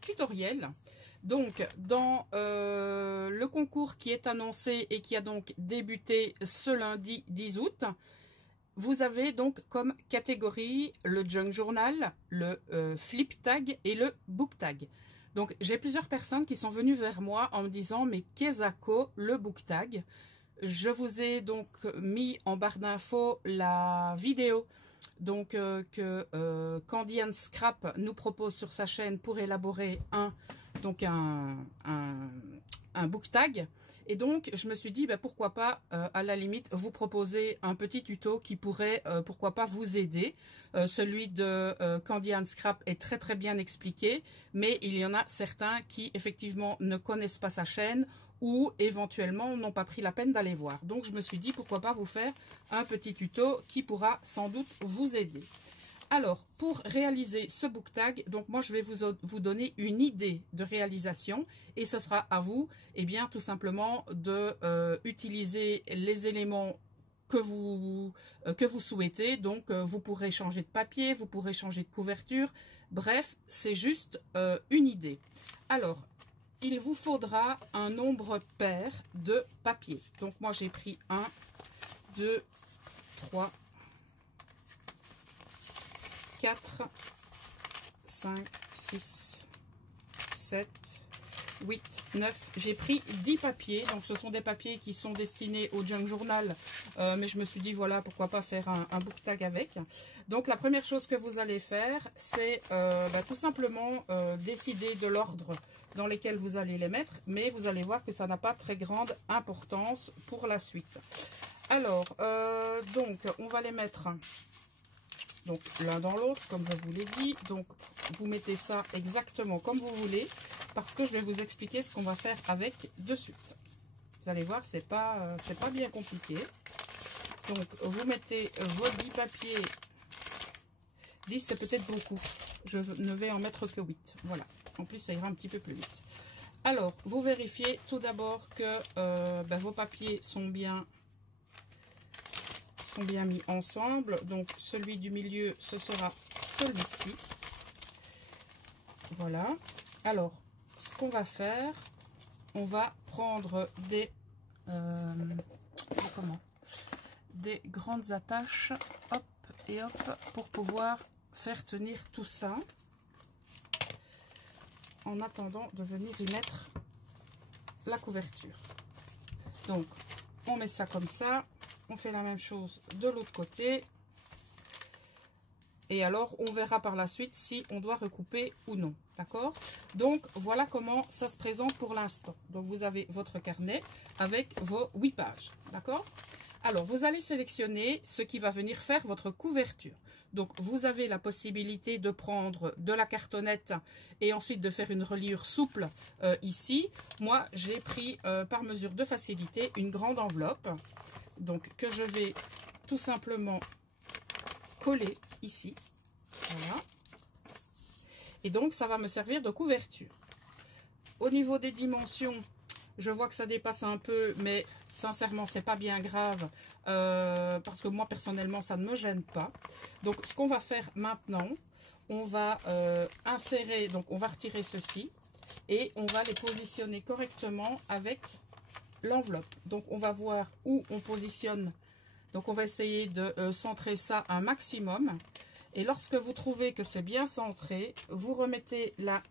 tutoriel. Donc, dans le concours qui est annoncé et qui a donc débuté ce lundi 10 août, vous avez donc comme catégorie le junk journal, le flip tag et le book tag. Donc, j'ai plusieurs personnes qui sont venues vers moi en me disant « Mais qu'est-ce que le book tag ?» Je vous ai donc mis en barre d'infos la vidéo donc que Candy and Scrap nous propose sur sa chaîne pour élaborer un book tag. Et donc je me suis dit pourquoi pas à la limite vous proposer un petit tuto qui pourrait pourquoi pas vous aider. Celui de Candy and Scrap est très bien expliqué, mais il y en a certains qui effectivement ne connaissent pas sa chaîne ou éventuellement n'ont pas pris la peine d'aller voir. Donc je me suis dit pourquoi pas vous faire un petit tuto qui pourra sans doute vous aider. Alors pour réaliser ce book tag, donc moi je vais vous donner une idée de réalisation et ce sera à vous tout simplement de utiliser les éléments que vous souhaitez. Donc vous pourrez changer de papier, vous pourrez changer de couverture, bref c'est juste une idée. Alors il vous faudra un nombre pair de papier. Donc moi j'ai pris 1, 2, 3, 4, 5, 6, 7, 8, 9. J'ai pris 10 papiers. Donc ce sont des papiers qui sont destinés au junk journal. Mais je me suis dit voilà pourquoi pas faire un book tag avec. Donc la première chose que vous allez faire c'est tout simplement décider de l'ordre dans lesquels vous allez les mettre. Mais vous allez voir que ça n'a pas très grande importance pour la suite. Alors donc on va les mettre donc l'un dans l'autre comme je vous l'ai dit. Donc vous mettez ça exactement comme vous voulez parce que je vais vous expliquer ce qu'on va faire avec de suite. Vous allez voir c'est pas bien compliqué. Donc vous mettez vos 10 papiers. 10 c'est peut-être beaucoup. Je ne vais en mettre que 8. Voilà. En plus ça ira un petit peu plus vite. Alors vous vérifiez tout d'abord que vos papiers sont bien mis ensemble. Donc celui du milieu ce sera celui-ci. Voilà. Alors ce qu'on va faire, on va prendre des grandes attaches, hop et hop, pour pouvoir faire tenir tout ça en attendant de venir y mettre la couverture. Donc on met ça comme ça. On fait la même chose de l'autre côté. Et alors, on verra par la suite si on doit recouper ou non. D'accord? Donc, voilà comment ça se présente pour l'instant. Donc, vous avez votre carnet avec vos 8 pages. D'accord? Alors, vous allez sélectionner ce qui va venir faire votre couverture. Donc, vous avez la possibilité de prendre de la cartonnette et ensuite de faire une reliure souple ici. Moi, j'ai pris par mesure de facilité une grande enveloppe. Donc, que je vais tout simplement coller ici. Voilà. Et donc, ça va me servir de couverture. Au niveau des dimensions, je vois que ça dépasse un peu, mais sincèrement, c'est pas bien grave. Parce que moi, personnellement, ça ne me gêne pas. Donc, ce qu'on va faire maintenant, on va insérer, donc on va retirer ceci. Et on va les positionner correctement avec l'enveloppe. Donc on va voir où on positionne. Donc on va essayer de centrer ça un maximum. Et lorsque vous trouvez que c'est bien centré, vous remettez la...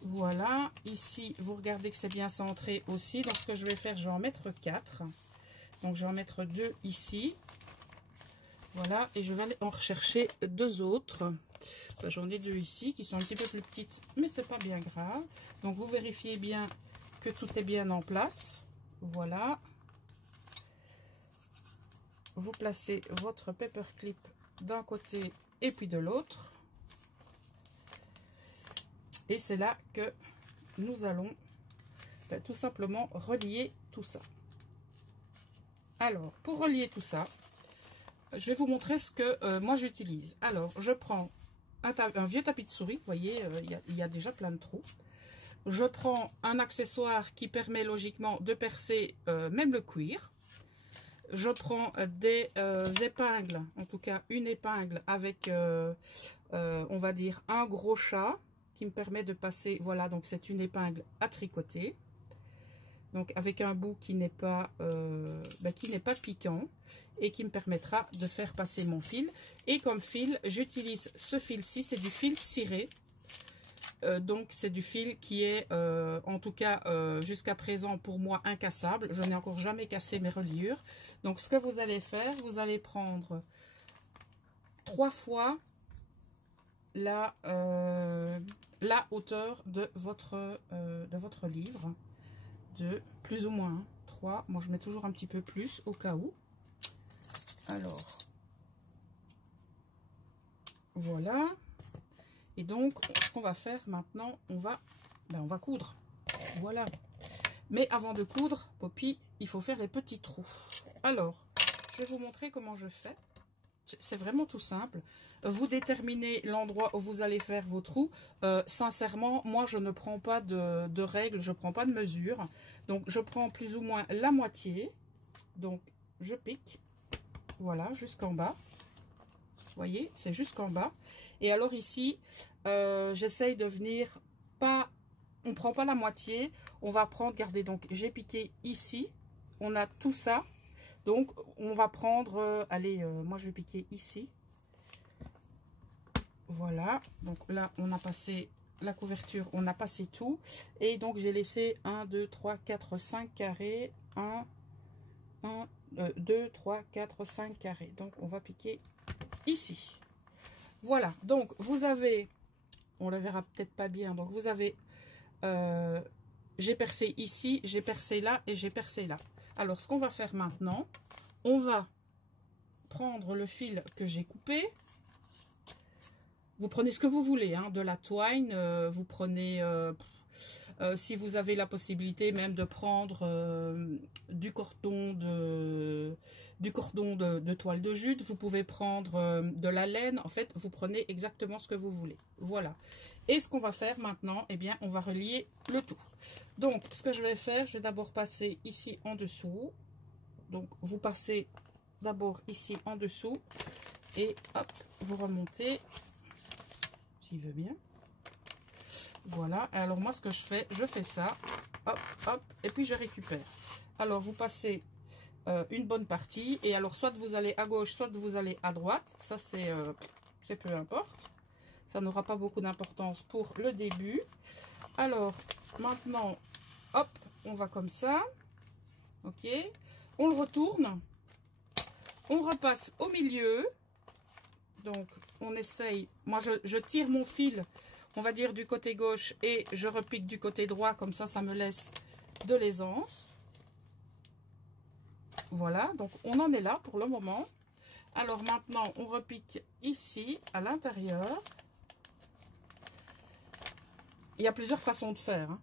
Voilà. Ici, vous regardez que c'est bien centré aussi. Donc ce que je vais faire, je vais en mettre 4. Donc je vais en mettre 2 ici. Voilà. Et je vais aller en rechercher 2 autres. J'en ai 2 ici qui sont un petit peu plus petites, mais c'est pas bien grave. Donc vous vérifiez bien que tout est bien en place. Voilà. Vous placez votre paperclip d'un côté et puis de l'autre. Et c'est là que nous allons tout simplement relier tout ça. Alors, pour relier tout ça, je vais vous montrer ce que moi j'utilise. Alors, je prends un vieux tapis de souris. Vous voyez, il y a déjà plein de trous. Je prends un accessoire qui permet logiquement de percer même le cuir. Je prends des épingles, en tout cas une épingle avec on va dire, un gros chat qui me permet de passer, voilà, donc c'est une épingle à tricoter. Donc avec un bout qui n'est pas piquant et qui me permettra de faire passer mon fil. Et comme fil, j'utilise ce fil-ci, c'est du fil ciré. Donc c'est du fil qui est en tout cas jusqu'à présent pour moi incassable. Je n'ai encore jamais cassé mes reliures. Donc ce que vous allez faire, vous allez prendre 3 fois la hauteur de votre livre. De plus ou moins 3. Moi je mets toujours un petit peu plus au cas où. Alors voilà. Et donc ce qu'on va faire maintenant, on va coudre. Voilà. Mais avant de coudre, Poppy, il faut faire les petits trous. Alors je vais vous montrer comment je fais. C'est vraiment tout simple. Vous déterminez l'endroit où vous allez faire vos trous. Sincèrement, moi, je ne prends pas de règles, je ne prends pas de mesure. Donc, je prends plus ou moins la moitié. Donc, je pique. Voilà, jusqu'en bas. Vous voyez, c'est jusqu'en bas. Et alors ici, j'essaye de venir pas... On ne prend pas la moitié. On va prendre, regardez, donc j'ai piqué ici. On a tout ça. Donc, on va prendre, moi je vais piquer ici. Voilà, donc là, on a passé la couverture, on a passé tout. Et donc, j'ai laissé 1, 2, 3, 4, 5 carrés. 2, 3, 4, 5 carrés. Donc, on va piquer ici. Voilà, donc vous avez, on le verra peut-être pas bien, donc vous avez, j'ai percé ici, j'ai percé là et j'ai percé là. Alors, ce qu'on va faire maintenant, on va prendre le fil que j'ai coupé. Vous prenez ce que vous voulez, hein, de la twine, vous prenez, si vous avez la possibilité même de prendre du cordon de toile de jute, vous pouvez prendre de la laine, en fait, vous prenez exactement ce que vous voulez. Voilà. Et ce qu'on va faire maintenant, eh bien, on va relier le tout. Donc, ce que je vais faire, je vais d'abord passer ici en dessous. Donc, vous passez d'abord ici en dessous et hop, vous remontez. S'il veut bien. Voilà. Alors moi, ce que je fais ça. Hop, hop. Et puis, je récupère. Alors, vous passez une bonne partie. Et alors, soit vous allez à gauche, soit vous allez à droite. Ça, c'est peu importe. Ça n'aura pas beaucoup d'importance pour le début. Alors, maintenant, hop, on va comme ça. Ok. On le retourne. On repasse au milieu. Donc, on essaye, moi je tire mon fil, on va dire du côté gauche et je repique du côté droit, comme ça me laisse de l'aisance. Voilà, donc on en est là pour le moment. Alors maintenant, on repique ici, à l'intérieur. Il y a plusieurs façons de faire, hein.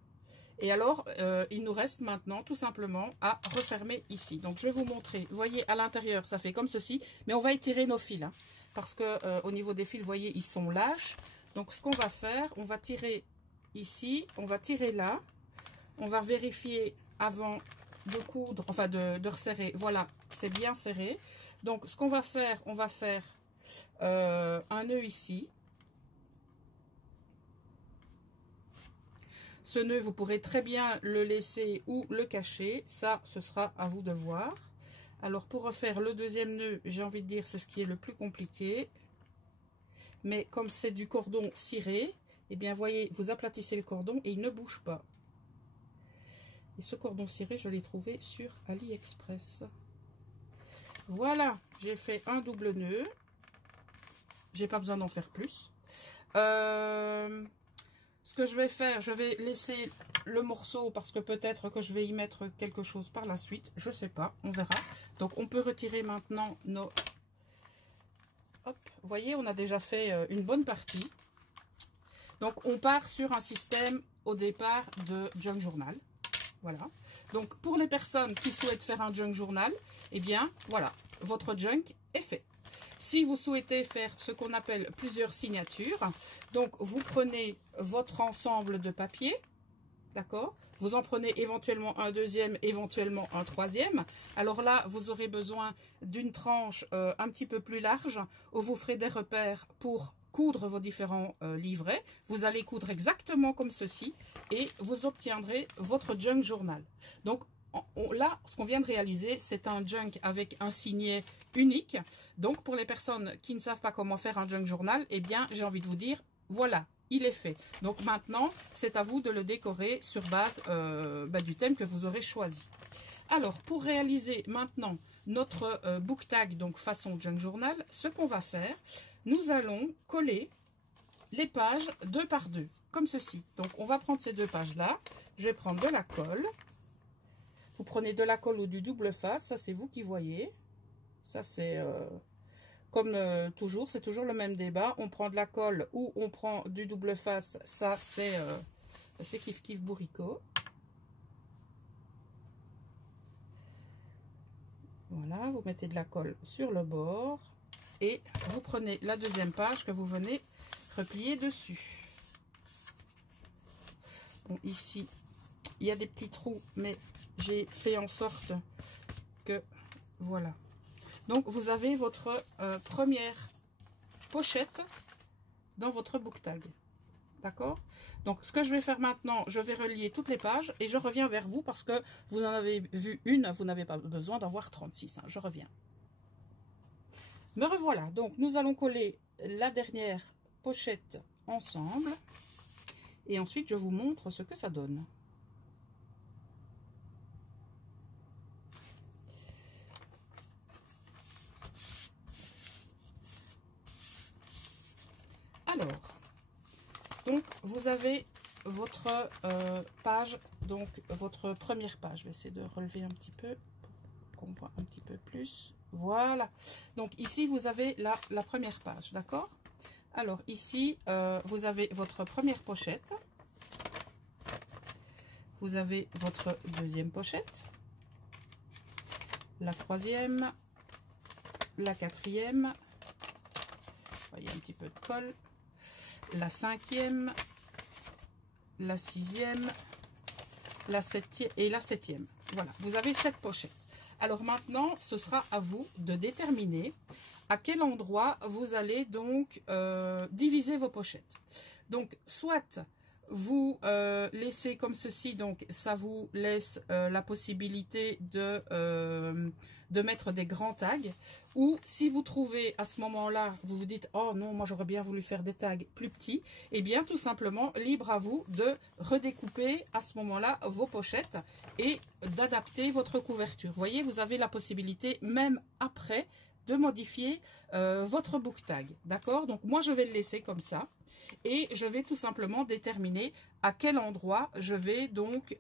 Et alors, il nous reste maintenant tout simplement à refermer ici. Donc, je vais vous montrer. Vous voyez, à l'intérieur, ça fait comme ceci. Mais on va étirer nos fils, hein, parce que au niveau des fils, vous voyez, ils sont lâches. Donc, ce qu'on va faire, on va tirer ici, on va tirer là. On va vérifier avant de coudre, enfin de resserrer. Voilà, c'est bien serré. Donc, ce qu'on va faire, on va faire un nœud ici. Ce nœud, vous pourrez très bien le laisser ou le cacher. Ça, ce sera à vous de voir. Alors, pour refaire le deuxième nœud, j'ai envie de dire, c'est ce qui est le plus compliqué. Mais comme c'est du cordon ciré, eh bien, voyez, vous aplatissez le cordon et il ne bouge pas. Et ce cordon ciré, je l'ai trouvé sur AliExpress. Voilà, j'ai fait un double nœud. J'ai pas besoin d'en faire plus. Ce que je vais faire, je vais laisser le morceau parce que peut-être que je vais y mettre quelque chose par la suite. Je sais pas, on verra. Donc, on peut retirer maintenant nos... Hop, vous voyez, on a déjà fait une bonne partie. Donc, on part sur un système au départ de junk journal. Voilà. Donc, pour les personnes qui souhaitent faire un junk journal, eh bien, voilà, votre junk est fait. Si vous souhaitez faire ce qu'on appelle plusieurs signatures, donc vous prenez votre ensemble de papier, d'accord? Vous en prenez éventuellement un deuxième, éventuellement un troisième. Alors là, vous aurez besoin d'une tranche un petit peu plus large où vous ferez des repères pour coudre vos différents livrets. Vous allez coudre exactement comme ceci et vous obtiendrez votre junk journal. Donc là, ce qu'on vient de réaliser, c'est un junk avec un signet unique. Donc pour les personnes qui ne savent pas comment faire un junk journal, eh bien j'ai envie de vous dire, voilà, il est fait. Donc maintenant, c'est à vous de le décorer sur base du thème que vous aurez choisi. Alors, pour réaliser maintenant notre book tag, donc façon junk journal, ce qu'on va faire, nous allons coller les pages 2 par 2, comme ceci. Donc, on va prendre ces 2 pages-là. Je vais prendre de la colle. Vous prenez de la colle ou du double face, ça c'est vous qui voyez. Ça c'est comme toujours, c'est toujours le même débat. On prend de la colle ou on prend du double face, ça c'est kiff kiff bourricot. Voilà, vous mettez de la colle sur le bord et vous prenez la deuxième page que vous venez replier dessus. Bon, ici, il y a des petits trous, mais j'ai fait en sorte que, voilà. Donc, vous avez votre première pochette dans votre book tag. D'accord? Donc, ce que je vais faire maintenant, je vais relier toutes les pages et je reviens vers vous parce que vous en avez vu une, vous n'avez pas besoin d'en voir 36. Hein, je reviens. Me revoilà. Donc, nous allons coller la dernière pochette ensemble et ensuite, je vous montre ce que ça donne. Alors, donc vous avez votre page, donc votre première page. Je vais essayer de relever un petit peu pour qu'on voit un petit peu plus. Voilà. Donc ici vous avez la première page, d'accord? Alors ici vous avez votre première pochette. Vous avez votre deuxième pochette, la troisième, la quatrième. Il y a un petit peu de colle. La cinquième, la sixième, la septième et la septième. Voilà, vous avez 7 pochettes. Alors maintenant, ce sera à vous de déterminer à quel endroit vous allez donc diviser vos pochettes. Donc, soit vous laissez comme ceci, donc ça vous laisse la possibilité de mettre des grands tags, ou si vous trouvez à ce moment-là, vous vous dites, oh non, moi j'aurais bien voulu faire des tags plus petits, et bien tout simplement, libre à vous de redécouper à ce moment-là vos pochettes et d'adapter votre couverture. Vous voyez, vous avez la possibilité, même après, de modifier votre book tag, d'accord? Donc moi je vais le laisser comme ça. Et je vais tout simplement déterminer à quel endroit je vais donc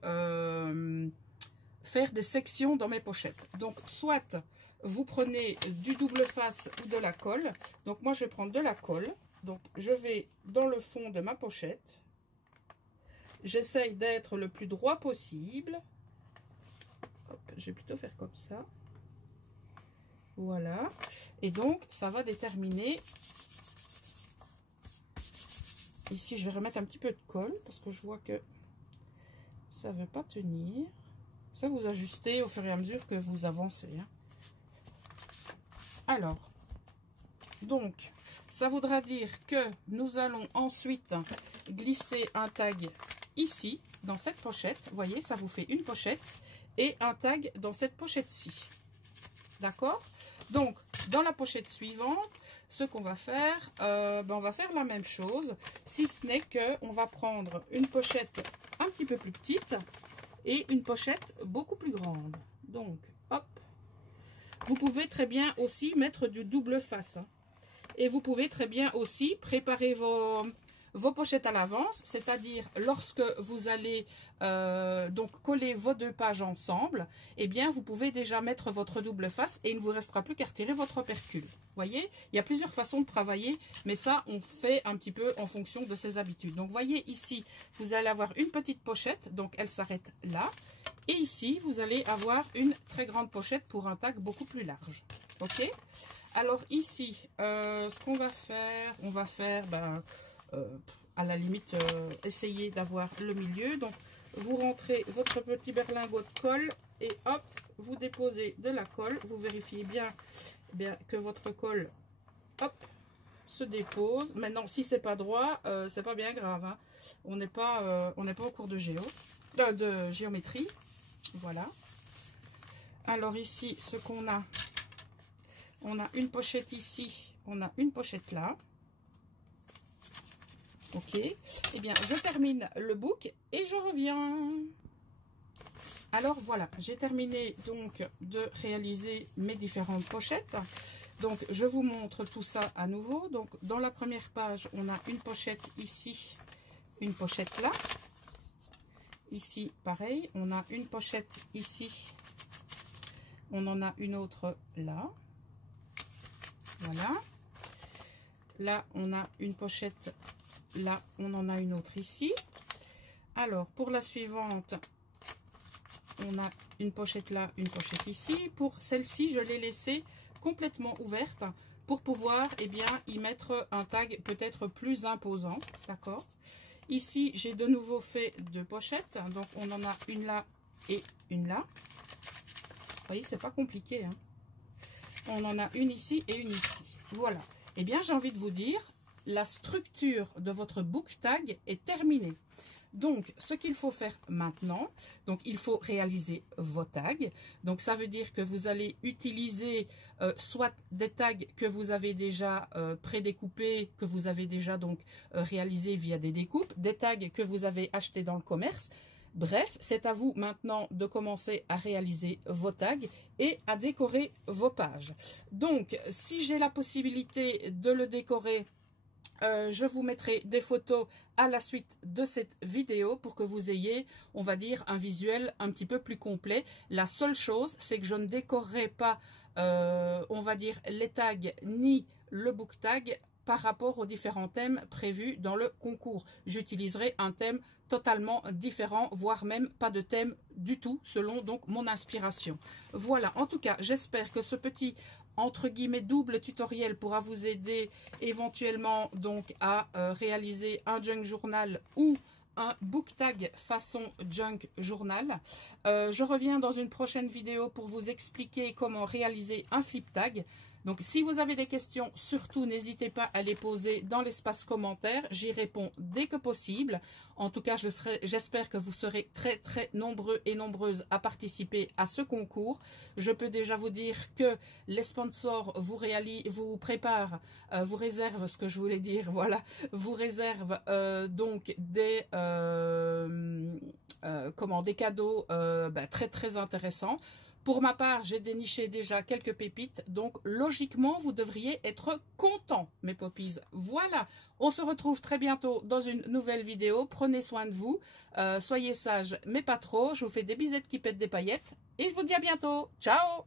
faire des sections dans mes pochettes. Donc, soit vous prenez du double face ou de la colle. Donc, moi, je vais prendre de la colle. Donc, je vais dans le fond de ma pochette. J'essaye d'être le plus droit possible. Hop, je vais plutôt faire comme ça. Voilà. Et donc, ça va déterminer... Ici, je vais remettre un petit peu de colle parce que je vois que ça ne veut pas tenir. Ça, vous ajustez au fur et à mesure que vous avancez. Hein. Alors, donc, ça voudra dire que nous allons ensuite glisser un tag ici, dans cette pochette. Vous voyez, ça vous fait une pochette et un tag dans cette pochette-ci. D'accord? Donc, dans la pochette suivante, ce qu'on va faire, on va faire la même chose, si ce n'est qu'on va prendre une pochette un petit peu plus petite et une pochette beaucoup plus grande. Donc, hop, vous pouvez très bien aussi mettre du double face. Hein. Et vous pouvez très bien aussi préparer vos pochettes à l'avance, c'est-à-dire lorsque vous allez donc coller vos 2 pages ensemble, eh bien vous pouvez déjà mettre votre double face et il ne vous restera plus qu'à retirer votre opercule. Vous voyez, il y a plusieurs façons de travailler, mais ça on fait un petit peu en fonction de ses habitudes. Donc voyez ici, vous allez avoir une petite pochette, donc elle s'arrête là. Et ici, vous allez avoir une très grande pochette pour un tag beaucoup plus large. Ok? Alors ici, ce qu'on va faire, on va faire... à la limite essayer d'avoir le milieu. Donc vous rentrez votre petit berlingot de colle et hop, vous déposez de la colle. Vous vérifiez bien que votre colle hop se dépose. Maintenant, si c'est pas droit, c'est pas bien grave, hein. On n'est pas au cours de de géométrie. Voilà. Alors ici, ce qu'on a, on a une pochette ici, on a une pochette là. Ok. Eh bien, je termine le book et je reviens. Alors voilà, j'ai terminé donc de réaliser mes différentes pochettes. Donc je vous montre tout ça à nouveau. Donc dans la première page, on a une pochette ici, une pochette là. Ici, pareil, on a une pochette ici. On en a une autre là. Voilà. Là, on a une pochette là. On en a une autre ici. Alors, pour la suivante, on a une pochette là, une pochette ici. Pour celle-ci, je l'ai laissée complètement ouverte pour pouvoir y mettre un tag peut-être plus imposant. D'accord. Ici, j'ai de nouveau fait deux pochettes. Donc, on en a une là et une là. Vous voyez, c'est pas compliqué, hein. On en a une ici et une ici. Voilà. Eh bien, j'ai envie de vous dire, la structure de votre book tag est terminée. Donc, ce qu'il faut faire maintenant, donc il faut réaliser vos tags. Donc, ça veut dire que vous allez utiliser soit des tags que vous avez déjà prédécoupés, que vous avez déjà donc réalisés via des découpes, des tags que vous avez achetés dans le commerce. Bref, c'est à vous maintenant de commencer à réaliser vos tags et à décorer vos pages. Donc, si j'ai la possibilité de le décorer, je vous mettrai des photos à la suite de cette vidéo pour que vous ayez, on va dire, un visuel un petit peu plus complet. La seule chose, c'est que je ne décorerai pas, on va dire, les tags ni le book tag par rapport aux différents thèmes prévus dans le concours. J'utiliserai un thème totalement différent, voire même pas de thème du tout, selon donc mon inspiration. Voilà, en tout cas, j'espère que ce petit entre guillemets double tutoriel pourra vous aider éventuellement donc à réaliser un junk journal ou un book tag façon junk journal. Je reviens dans une prochaine vidéo pour vous expliquer comment réaliser un flip tag. Donc, si vous avez des questions, surtout, n'hésitez pas à les poser dans l'espace commentaire. J'y réponds dès que possible. En tout cas, j'espère que vous serez très, très nombreux et nombreuses à participer à ce concours. Je peux déjà vous dire que les sponsors vous préparent, vous réservent, ce que je voulais dire, voilà, vous réservent donc des cadeaux très, très intéressants. Pour ma part, j'ai déniché déjà quelques pépites, donc logiquement, vous devriez être contents, mes poppies. Voilà, on se retrouve très bientôt dans une nouvelle vidéo. Prenez soin de vous, soyez sages, mais pas trop. Je vous fais des bisettes qui pètent des paillettes et je vous dis à bientôt. Ciao!